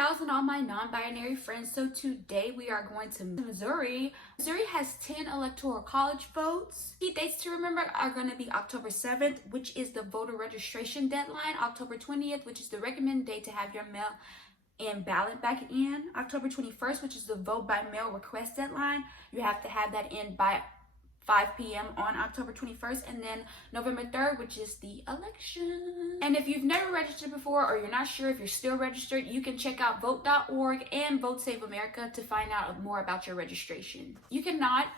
gals and all my non-binary friends. So today we are going to Missouri. Missouri has 10 electoral college votes. Key dates to remember are going to be October 7th, which is the voter registration deadline, October 20th, which is the recommended date to have your mail-in ballot back in, October 21st, which is the vote by mail request deadline. You have to have that in by 5 p.m. on October 21st, and then November 3rd, which is the election. And if you've never registered before or you're not sure if you're still registered, you can check out vote.org and Vote Save America to find out more about your registration. You cannot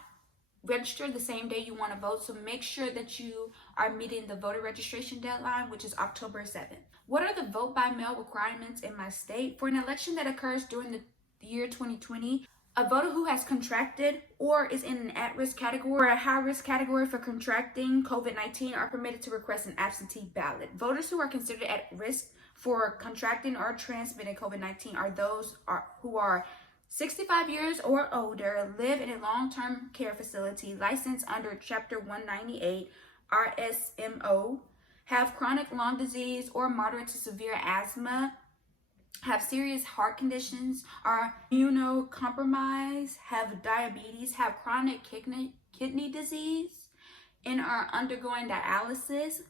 register the same day you want to vote, so make sure that you are meeting the voter registration deadline, which is October 7th. What are the vote by mail requirements in my state? For an election that occurs during the year 2020, a voter who has contracted or is in an at-risk category or a high-risk category for contracting COVID-19 are permitted to request an absentee ballot. Voters who are considered at risk for contracting or transmitting COVID-19 are those who are 65 years or older, live in a long-term care facility licensed under Chapter 198 RSMO, have chronic lung disease or moderate to severe asthma, have serious heart conditions, are immunocompromised, have diabetes, have chronic kidney disease, and are undergoing dialysis,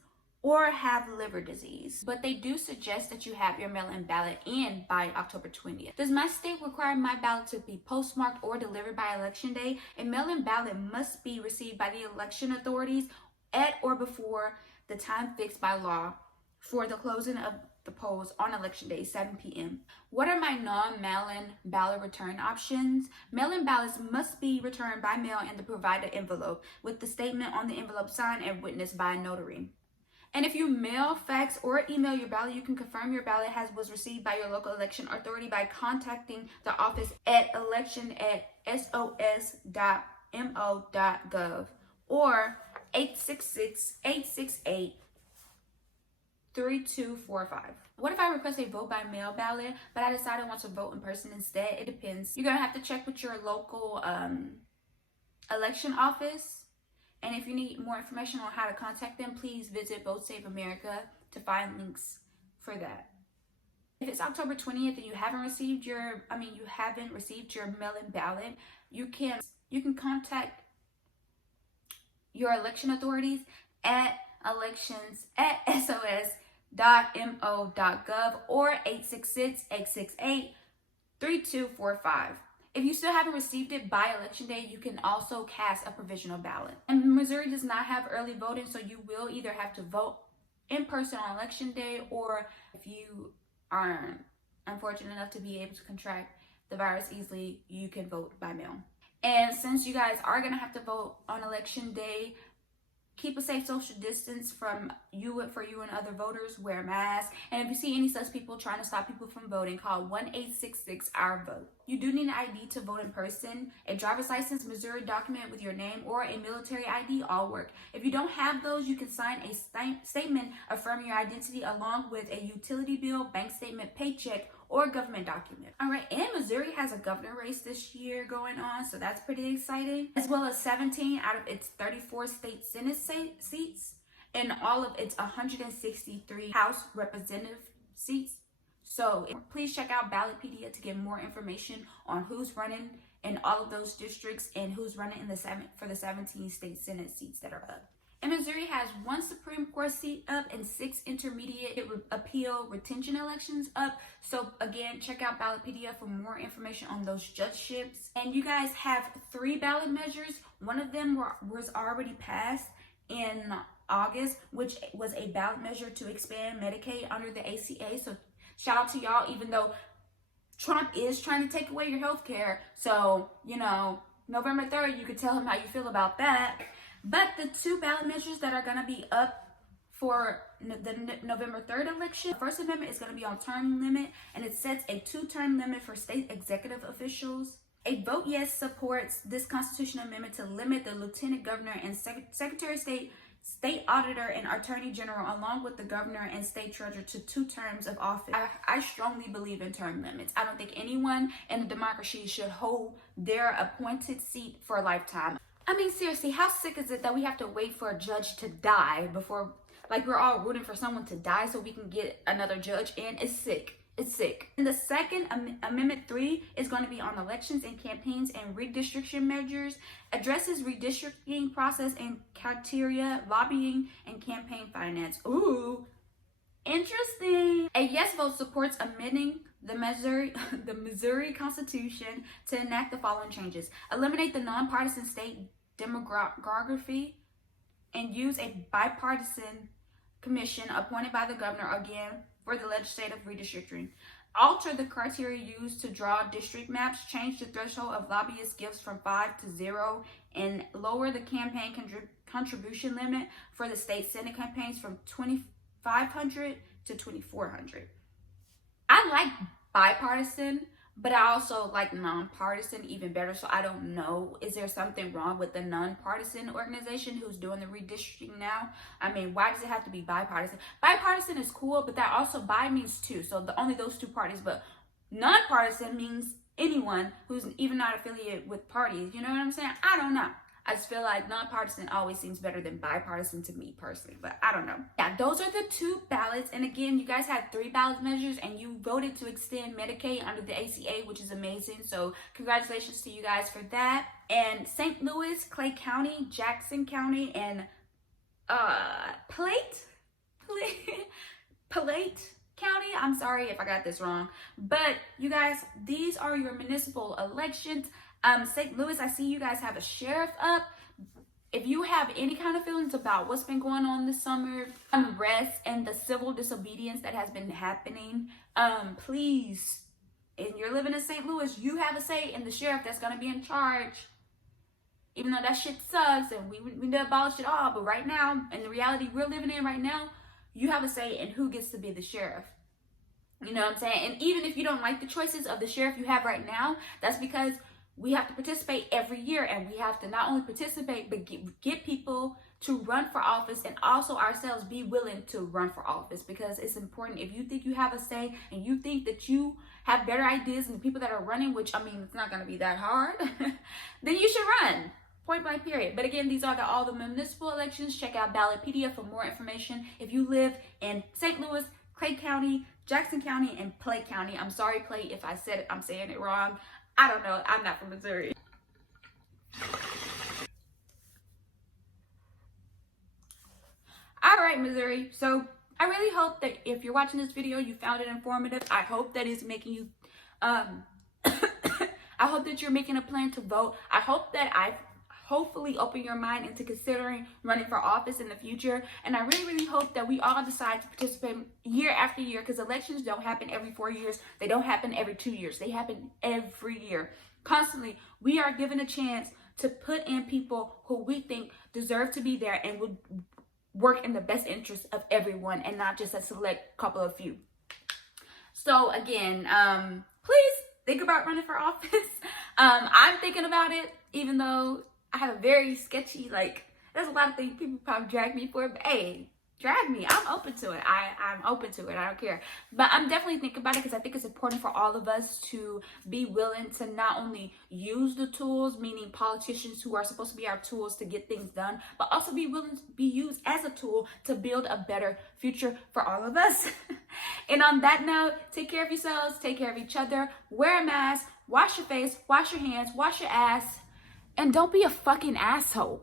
or have liver disease. But they do suggest that you have your mail-in ballot in by October 20th. Does my state require my ballot to be postmarked or delivered by election day? A mail-in ballot must be received by the election authorities at or before the time fixed by law for the closing of the polls on election day, 7 p.m. What are my non-mail-in ballot return options? Mail-in ballots must be returned by mail in the provided envelope with the statement on the envelope signed and witnessed by a notary. And if you mail, fax, or email your ballot, you can confirm your ballot was received by your local election authority by contacting the office at election@sos.mo.gov or 866-868-3245. What if I request a vote by mail ballot, but I decide I want to vote in person instead? It depends. You're going to have to check with your local election office. And if you need more information on how to contact them, please visit Vote Save America to find links for that. If it's October 20th and you haven't received your mail-in ballot, you can contact your election authorities at elections@sos.mo.gov or 866-868-3245. If you still haven't received it by election day, you can also cast a provisional ballot. And Missouri does not have early voting, so you will either have to vote in person on election day, or if you are unfortunate enough to be able to contract the virus easily, you can vote by mail. And since you guys are going to have to vote on election day, keep a safe social distance for you and other voters. Wear a mask. And if you see any such people trying to stop people from voting, call 1-866-OUR-VOTE. You do need an ID to vote in person. A driver's license, Missouri document with your name, or a military ID all work. If you don't have those, you can sign a statement affirming your identity along with a utility bill, bank statement, paycheck, or government document. All right, and Missouri has a governor race this year going on, so that's pretty exciting, as well as 17 out of its 34 state Senate seats and all of its 163 House representative seats. So please check out Ballotpedia to get more information on who's running in all of those districts and who's running in for the 17 state Senate seats that are up. And Missouri has 1 Supreme Court seat up and 6 intermediate appeal retention elections up. So again, check out Ballotpedia for more information on those judgeships. And you guys have 3 ballot measures. One of them was already passed in August, which was a ballot measure to expand Medicaid under the ACA. So shout out to y'all, even though Trump is trying to take away your health care. So, November 3rd, you could tell him how you feel about that. But the 2 ballot measures that are going to be up for the November 3rd election, the First Amendment is going to be on term limit, and it sets a 2-term limit for state executive officials. A vote yes supports this constitutional amendment to limit the lieutenant governor and secretary of state, state auditor, and attorney general, along with the governor and state treasurer, to 2 terms of office. I strongly believe in term limits. I don't think anyone in a democracy should hold their appointed seat for a lifetime. I mean, seriously, how sick is it that we have to wait for a judge to die before, we're all rooting for someone to die so we can get another judge in? It's sick. It's sick. And the second Amendment 3 is going to be on elections and campaigns and redistriction measures, addresses redistricting process and criteria, lobbying, and campaign finance. Ooh, interesting. A yes vote supports amending the Missouri Constitution to enact the following changes. Eliminate the nonpartisan state demography and use a bipartisan commission appointed by the governor again for the legislative redistricting. Alter the criteria used to draw district maps, change the threshold of lobbyist gifts from 5 to 0, and lower the campaign contribution limit for the state senate campaigns from $2,500 to $2,400. I like bipartisan, but I also like nonpartisan even better. So I don't know, is there something wrong with the nonpartisan organization who's doing the redistricting now? I mean, why does it have to be bipartisan? Bipartisan is cool, but that also bi means two. So only those two parties. But nonpartisan means anyone who's even not affiliated with parties. You know what I'm saying? I don't know. I just feel like nonpartisan always seems better than bipartisan to me personally, but I don't know. Yeah, those are the two ballots. And again, you guys had 3 ballot measures and you voted to extend Medicaid under the ACA, which is amazing. So congratulations to you guys for that. And St. Louis, Clay County, Jackson County, and Palette County. I'm sorry if I got this wrong. But you guys, these are your municipal elections. St. Louis, I see you guys have a sheriff up. If you have any kind of feelings about what's been going on this summer, unrest and the civil disobedience that has been happening, please, if you're living in St. Louis, you have a say in the sheriff that's going to be in charge. Even though that shit sucks and we need to abolish it all, but right now, in the reality we're living in right now, you have a say in who gets to be the sheriff. You know what I'm saying? And even if you don't like the choices of the sheriff you have right now, that's because we have to participate every year, and we have to not only participate, but get people to run for office, and also ourselves be willing to run for office, because it's important. If you think you have a say and you think that you have better ideas than the people that are running, which, I mean, it's not going to be that hard, then you should run. Point blank, period. But again, these are all the municipal elections. Check out Ballotpedia for more information. If you live in St. Louis, Clay County, Jackson County, and Palette County, I'm sorry, Palette, if I said it, I'm saying it wrong. I don't know. I'm not from Missouri. All right, Missouri. So I really hope that if you're watching this video, you found it informative. I hope that it's making you, I hope that you're making a plan to vote. I hope that I've hopefully opened your mind into considering running for office in the future. And I really, really hope that we all decide to participate year after year, because elections don't happen every 4 years. They don't happen every 2 years. They happen every year. Constantly, we are given a chance to put in people who we think deserve to be there and would work in the best interest of everyone and not just a select couple of few. So again, please think about running for office. I'm thinking about it, even though I have a very sketchy, there's a lot of things people probably drag me for, but hey, drag me. I'm open to it. I'm open to it. I don't care. But I'm definitely thinking about it because I think it's important for all of us to be willing to not only use the tools, meaning politicians who are supposed to be our tools to get things done, but also be willing to be used as a tool to build a better future for all of us. And on that note, take care of yourselves, take care of each other, wear a mask, wash your face, wash your hands, wash your ass, and don't be a fucking asshole.